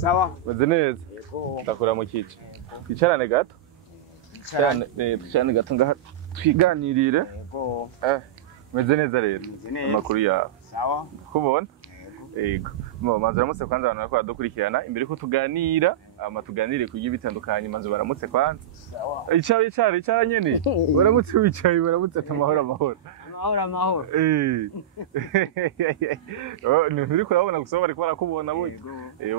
Sawa. Meze neza. Ndakura mu kici. Twicarane gato. Twicarane gato ngaha twiganirire. Yego. Meze neza rero. Amakuru yawe. Sawa. Kubona? Yego. Manzi baramutse kwanza abantu bariko baradukurikirana imbere ko tuganira tuganire kugira bitandukanye manzi baramutse kwanza. Sawa. Icara nyene. Baramutse wicaye baramutse amahoro. Amahoro. Nturi kurabona gusa bariko barakubona bo.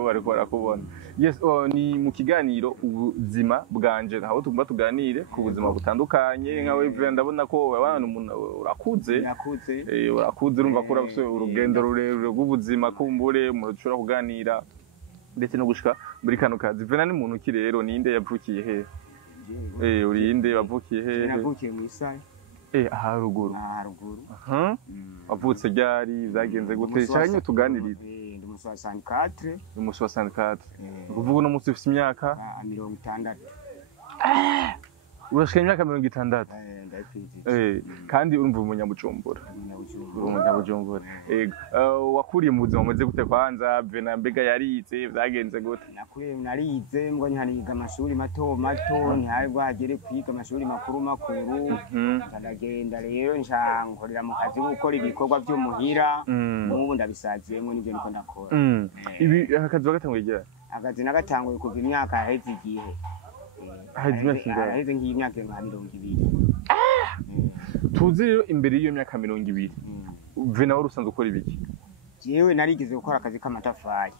Bariko barakubona. Yes, ni mu kiganiro ubuzima bwanje aho tugomba tuganire ku buzima butandukanye nkawe Ivan ndabona ko abantu umuntu urakuze. Urakuze urumva ko urafite urugendo rurerure rw'ubuzima kumbure umuntu ushobora kuganira ndetse no gushika muri kano kazi. Ivan ni muntu ki rero ninde yavukiye he? Urinde wavukiye he? Navukiye mu Isaya. Haruguru. Haruguru. Wavutse ryari byagenze gute? Cyanye tuganirire. Ndi mu 64. Ndi mu 64. Kuvuga uno munsi ufite imyaka 60. Urashika imyaka 60. Kandi urumva umunyabujumbura. Umunyabujumbura. Wakuriye mu buzima meze gute kwanza? Vena mbega yarize byagenze gute? Nakuriye narize ngo nkaniga amashuri mato ntihari bwagere kwiga amashuri makuru. Ndagenda rero nshangorera mu kazi gukora ibikorwa byo muhira. N'ubu ndabisaziyemo n'ibyo niko ndakora. Ibi akazi bagatanguye ryari? Akazi nagatanguye kuva imyaka yaheze igihe. Haheze nk'imyaka nka 20. Tuzi rero imbere y'iyo myaka 20 Vena wari usanzwe ukora ibiki? Jewe narigeze gukora akazi k'amatafari.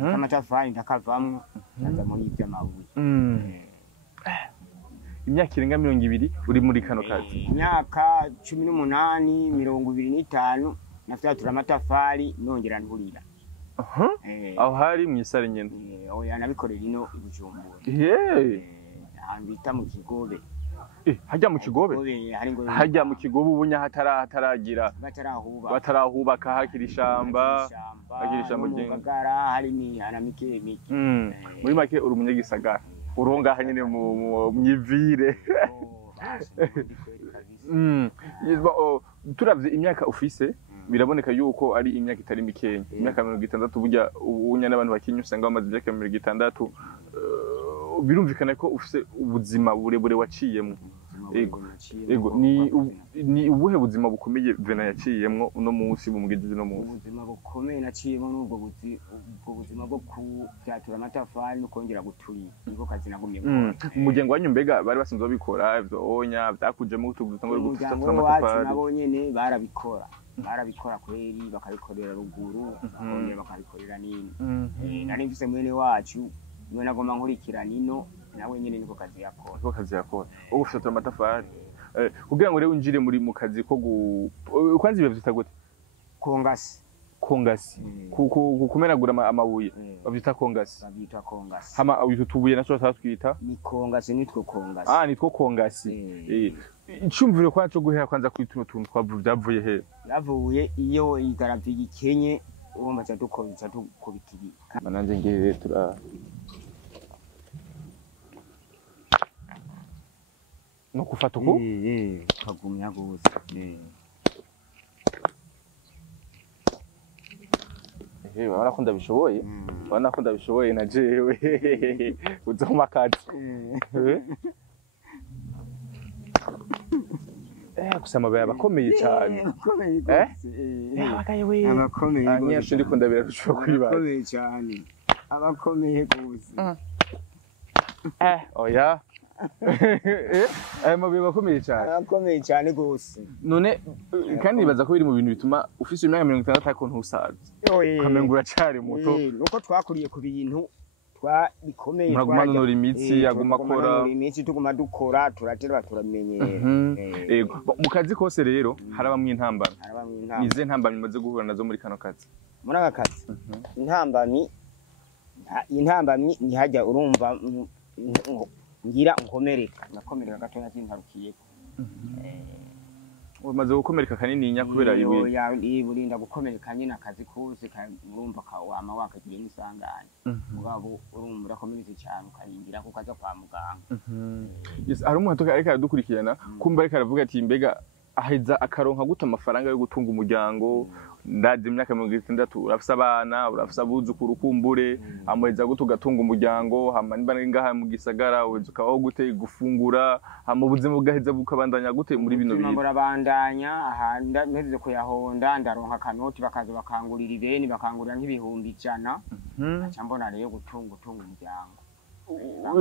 Amatafari ndakavamwo ndaza muri iby'amabuye. Imyaka irenga 20 uri muri kano kazi? Imyaka 18, 25 nafyatura amatafari nongera nturira. Aho hari mu Isare nyene? Oya nabikorera ino i Bujumbura. Bita mu Kigobe. Hajya mu Kigobe? Hajya mu Kigobe ubunya hataragira batarahubaka hakiri ishamba ry'ingagara hari ni aramike mike. Muri make uri umunyagisagara uronga hanyine mu myivire. Turavye imyaka ufise biraboneka yuko ari imyaka itari mikenya. Imyaka 60 burya ubunya n'abantu bakinyu usanga bamaze imyaka 60. Birumvikana ko ufise ubuzima burebure waciyemwo. Ego ni ubuhe buzima bukomeye Vena yaciyemwo uno munsi bumugize no munsi? Ubuzima bukomeye naciyemwo n'ubwo buzima bwo kufyatura amatafari no kongera guturira niko kazi nagumye gukora. Umuryango wanyu mbega bari basanzwe babikora ivyo onya byakujemo gutangura gufyatura amatafari? Nabo nyene barabikora kweri bakabikorera ruguru bakongera bakabikorera nini. Nari mfise mwene wacu niwe nagoma nkurikirana ino nawe nyene niko kazi yakora. Niko kazi yakora. Ubu ufite amatafari. Kugira ngo rero unjire muri mu kazi ko kwanza ibyo byita gute? Kongasi. Kumenagura amabuye. Babyita kongasi. Hama utubuye naco twita? Ni kongasi nitwo kongasi. Nitwo kongasi. Icumviro kwacu guhera kwanza kwituno tuntu twavuye he? Yavuye iyo igaravye ikenye urumva cyadukobitsa tukubitiri. Mananje ngere tura no kufata uko kagumya gose. Wana ko ndabishoboye. Wana ko ndabishoboye na jewe. Uzoma kazi. Kusema baya bakomeye cyane. Abakaye we. Abakomeye. Anyesho ndiko ndabira rushobora kwibaza. Abakomeye cyane. Abakomeye gose. Oya. Mabuye bakomeye cyane. Abakomeye cyane gose. None kandi nibaza ko biri mu bintu bituma ufise imyaka 60 ko ntusaza. Kamengura cyari muto. Nuko twakuriye ku bintu bikomeye twagira imitsi aguma akora imitsi tuguma dukora turatera turamenyera. Yego mu kazi kose rero harabamwe intambara. Nize ntambamye maze guhura nazo muri kano kazi. Muri aka kazi intambamye ntihajya urumva ngira nkomereka nakomereka gatoya kintarukiye. Umaze gukomereka kanini nya kubera iwe burinda gukomereka nyine akazi kose urumva wama wakagiye n'isanganya mugabo urumva urakomeretse cyane ukayingira ko kaza kwa muganga. Yes, ari umuntu ariko aradukurikirana kumva ariko aravuga ati mbega aheza akaronka guta amafaranga yo gutunga umuryango ndazi imyaka 60 urafise abana urafise abuzukuru kumbure amweza gute ugatunga umuryango hama nimba ngaha mu gisagara uheza ukabaho gute gufungura hama ubuzima bugaheza bukabandanya gute muri bino bintu burabandanya aha ndameze kuyahonda ndaronka akanoti bakaza bakangurira ibeni bakangurira nk'ibihumbi 100 aca mbona rero gutunga umuryango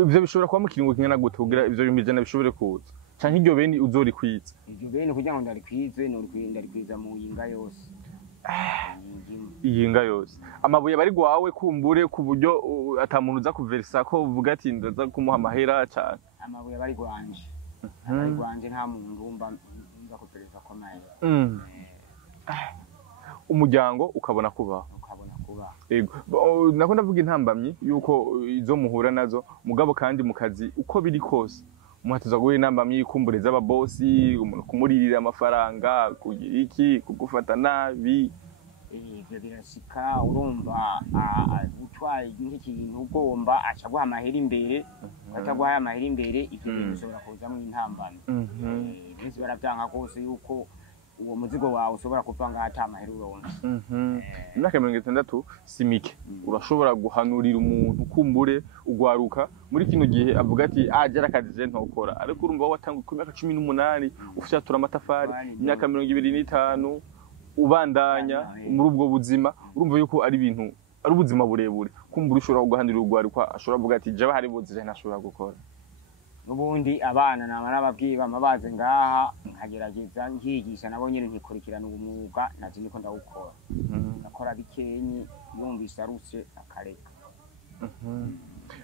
ivyo bishobora kuba mu kiringo kingana gute kugira ivyo bihumbi 100 bishobore kuza canke iryo beni uzorikwiza iryo beni kugira ngo ndarikwiza mu yinga yose iyinga yose amabuye bari gwawe kumbure ku buryo atamuntu uza kuverisa ko uvuga ati ndaza kumuha amahera cyane amabuye bari gwanje nta muntu umba kuverisa ko amahera umuryango ukabona kubaho yego nako ndavuga intambamyi yuko izo muhura nazo mugabo kandi mu kazi uko biri kose umuhatiza guhura intambamyi kumbure z'ababosi kumuririra amafaranga kugira iki kugufata nabi ivyo birashika urumva utwaye nk'ikintu ugomba aca guha amahera imbere ataguhaye amahera imbere ivyo bintu bishobora kuzamwo intambamyi benshi baravyanka rwose yuko uwo muzigo wawe ushobora kuva ngaha ata mahera uronse imyaka 60 si mike urashobora guhanurira umuntu kumbure ugwaruka muri kino gihe avuga ati ajara akazi je ntokora ariko urumva watanga ku myaka 18 ufyatura amatafari imyaka 25 ubandanya muri ubwo buzima urumva yuko ari ibintu ari ubuzima burebure kumbura ushobora guhanurira ugwaruka ashobora avuga ati jaba hari buzije ntashobora gukora nubundi abana namara babwiye bamabaze ngaha nkagerageza nkigisha nabo nyene nkikurikirana umwuga naje niko ndawukora nakora bikenyi yumvise arushe akareka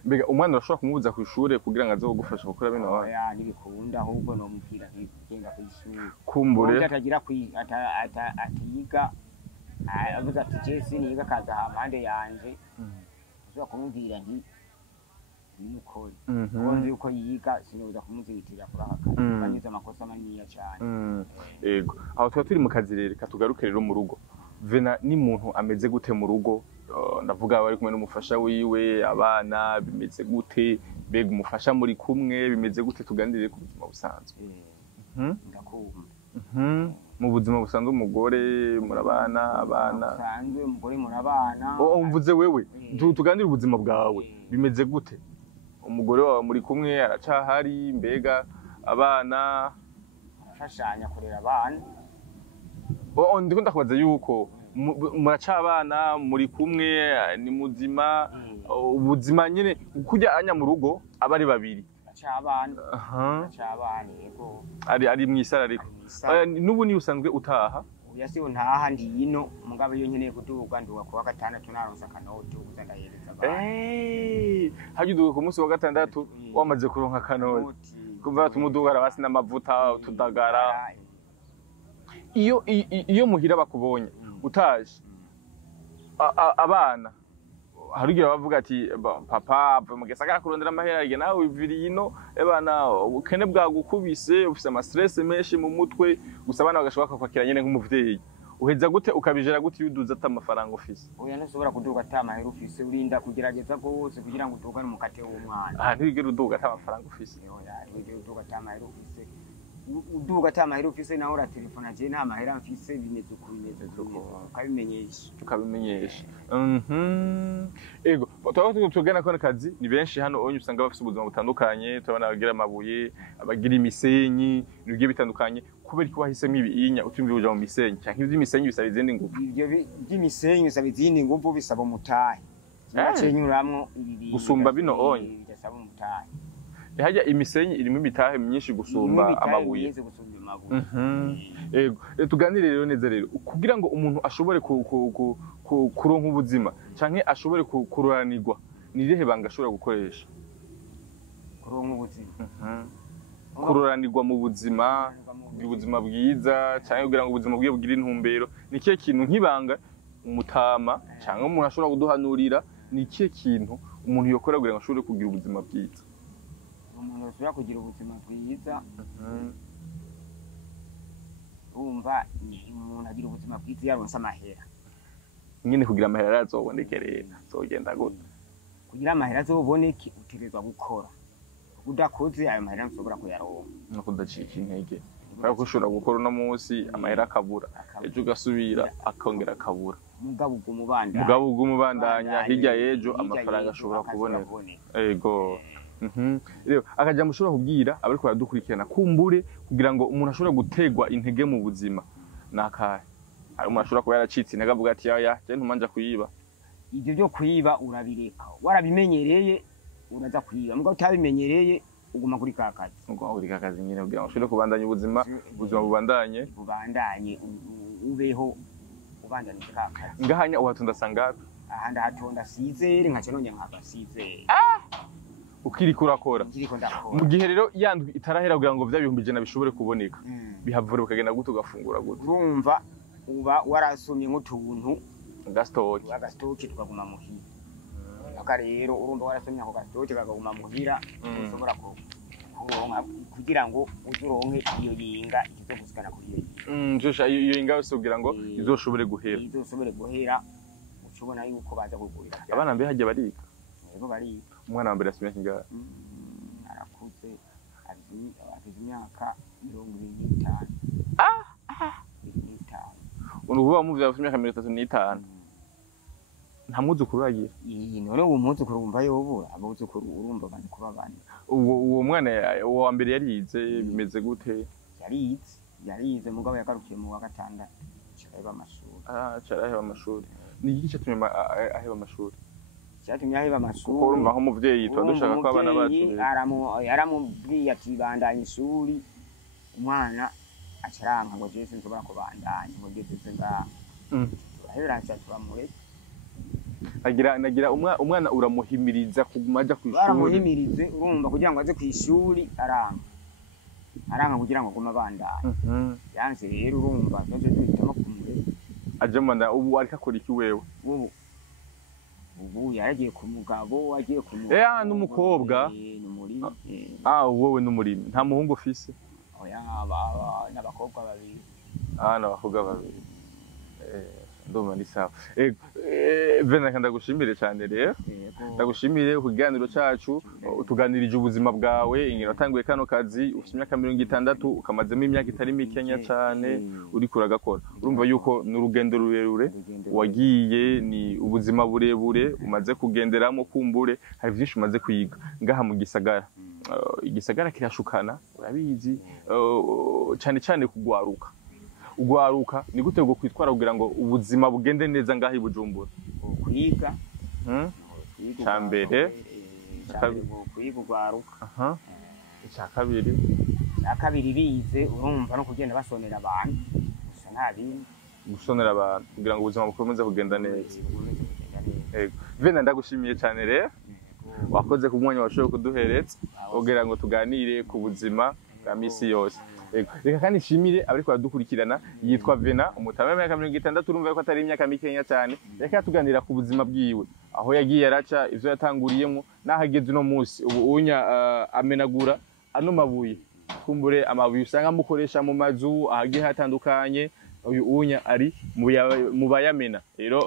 mbega umwana urashobora kumubuza ku ishure kugira ngo aze kugufasha gukora bino wawe ya nibikunda ahubwo no mubwira ntigenga ku ishure kumbure atagira atiga avuga ati Jesse niga kaza hampande yanje ushobora kumubwira nti nimukore ubundi uko yiga sinobuza kumuzibitira kuri aka kazi banize amakosa manyiya cyane yego aho tuba turi mu kazi rero katugaruke rero mu rugo Vena ni muntu ameze gute mu rugo ndavuga bari kumwe n'umufasha wiwe abana bimeze gute bega umufasha muri kumwe bimeze gute tuganirire ku buzima busanzwe ndakumva mu buzima busanzwe umugore murabana abana busanzwe umugore murabana umvuze wewe tuganire ubuzima bwawe bimeze gute umugore wawe muri kumwe aracahari mbega abana arafashanya kurera abana ndiko ndakubaza yuko muracabana muri kumwe ni muzima ubuzima nyene kujya anya mu rugo abari babiri acabana yego ari mwisara ariko nubu ni usanzwe utaha yasi untaha ndi ino mugabo iyo nkeneye kuduga nduga kuwa gatandatu naronsa kanoti ubuza ndahereza abana hagiduga ku munsi wa gatandatu wamaze kuronka kanoti kuva tumuduga arabasi n'amavuta tudagara iyo muhira bakubonye utaje abana harugira bavuga ati papa ava mu gisagara kurondera amahera yige nawe wiviriye ino ebana ubukene bwagukubise ufise ama stress menshi mu mutwe gusa abana bagashobora kwakira nyene nk'umuvyeyi uheza gute ukabijera gute yuduza ata amafaranga ufise oya ntushobora kuduga ata amahera ufise urinda kugerageza gose kugira ngo utugane mu kate w'umwana ntigera uduga ata amafaranga ufise oya ntigera uduga ata amahera ufise uduga ata amahera ufise naho ura telefone je nta mahera mfise bimeze ukabimenyesha ego tugana ko kazi ni benshi hano onye usanga bafise ubuzima butandukanye turabona abagira amabuye abagira imisenyi n'ibyo bitandukanye kubera ko bahisemo ibinya utumvira uja mu misenyi cyangwa ivy'imisenyi bisaba izindi ngufu ibyo by'imisenyi bisaba izindi ngufu bisaba umutahe cyenyuramwo ibi gusumba bino onye bisaba umutahe hajya imisenyi irimo imitahe myinshi gusumba amabuye ego tuganire rero neza rero kugira ngo umuntu ashobore kuronka ubuzima canke ashobore kuroranirwa ni rihe banga ashobora gukoresha kuronka ubuzima kuroranirwa mu buzima kugira ubuzima bwiza canke kugira ngo ubuzima bwiye bugire intumbero ni kihe kintu nk'ibanga umutama canke umuntu ashobora kuduhanurira ni kihe kintu umuntu yokora kugira ngo ashobore kugira ubuzima bwiza umuntu ashobora kugira ubuzima bwiza umva umuntu agira ubuzima bwiza yaronse amahera nyine kugira amahera azoboneke rero zogenda gute kugira amahera azoboneke utegerezwa gukora udakoze ayo mahera ntushobora kuyaronka no kudacika intege kubera ko ushobora gukora uno munsi amahera akabura ejo ugasubira akongera akabura mugabo umubandanya hirya y'ejo amafaranga ashobora kuboneka ego rero akajambo ushobora kubwira abariko baradukurikirana kumbure kugira ngo umuntu ashobora gutegwa intege mu buzima nakahe hari umuntu ashobora kuba yaracitse intege avuga ati ya je ntumanja kuyiba ivyo byo kwiba urabireka warabimenyereye uraza kwiba mugabo utabimenyereye uguma kuri kakazi nyine kugira ngo ushobore kubandanya ubuzima bubandanye ubeho ubandanye kakazi ngahanya uhatonda sangapi ahandi hatonda sizere nkaca nonye nkaba sizere ukiriko urakora mu gihe rero yandwi itarahera kugira ngo vya bihumbi ijana bishobore kuboneka bihavure ukagenda gute ugafungura gute urumva uba warasomye nk'utuntu agastoki tukaguma muhira aka rero urumva warasomye ako gastoki kaguma muhira ushobora kuronka kugira ngo uzuronke iyo yinga ikizogusikana kuri iyo njosha iyo yinga yose kugira ngo izoshobore guhera ushobona yuko baza kugurira abana mbe hajya bariga yego bariga umwana wa mbere asomye kingahe arakuze afite imyaka 25 uruvuga mu vya imyaka 35 nta muzukuru agira none uwo muzukuru wumva yobura abuzukuru urumva bandi kuba bandi uwo mwana wa mbere yarize bimeze gute yarize mugabo yagarukiye mu wa gatandatu cyaraheba amashuri cyaraheba amashuri ni iki cyatumye aheba amashuri cyatumye aheba amashuri kuko urumva nk'umuvyeyi twa dushaka ko abana bacu yaramubwiye ati bandanya ishuri umwana acaranka ngo je sinzobora kubandanya ngo ngeze ngaha turaheberacha turamureka nagira umwana uramuhimiriza kuguma aja kwishuri baramuhimirize urumva kugira ngo aze kwishuri aranga kugira ngo aguma abandanya yanse rero urumva nje twitamo kumureka aje manda ubu ariko akora iki wewe ubu yaragiye ku mugabo agiye ku n'umukobwa wowe n'umurimi nta muhungu ufise n'abakobwa babiri n'abakobwa babiri ndumva ni sawa Venant ndagushimire cyane rero ndagushimire ku kiganiro cyacu utuganirije ubuzima bwawe ingene watanguye kano kazi ufite imyaka 60 ukamazemo imyaka itari mikenya cyane uri kuragakora urumva yuko n'urugendo rurerure wagiye ni ubuzima burebure umaze kugenderamo kumbure hari byinshi umaze kwiga ngaha mu gisagara igisagara kirashukana urabizi cyane cyane ugwaruka ni gute ngo kwitwara kugira ngo ubuzima bugende neza ngaho ibujumbura kwiga cyambere kwiga ugwaruka kabiri bize urumva no kugenda basonera abantu gusa ntabindi gusonera abantu kugira ngo ubuzima bukomeze kugenda neza Venant ndagushimiye cyane rero wakoze ku mwanya washoboye kuduhereza kugira ngo tuganire ku buzima bwa misi yose reka kandi nshimire abariko baradukurikirana yitwa Venant umutama w'imyaka 60 urumva ko atari imyaka mikenya cyane reka tuganira ku buzima bwiwe aho yagiye araca ivyo yatanguriyemo nahageze uno munsi ubu unya amenagura ano mabuye kumbure amabuye usanga mukoresha mu mazu ahagiye hatandukanye uyu unya ari mu bayamena rero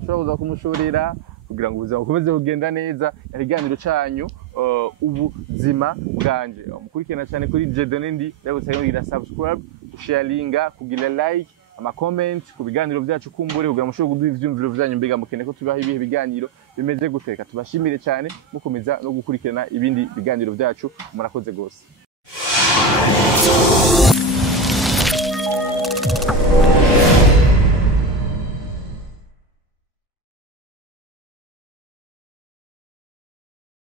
ashobora kuza kumushorera kugira ngo ubuzima bukomeze kugenda neza ikiganiro cyanyu ubuzima bwanje mukurikirana cyane kuri Jedonendi ndabutse kugira subscribe sharinga kugira like ama comment ku biganiro byacu kumbure kugira mushobora kuduha ivyumviro byanyu mbega mukene ko tubaha ibihe biganiro bimeze guteka tubashimire cyane mukomeza no gukurikirana ibindi biganiro byacu murakoze gose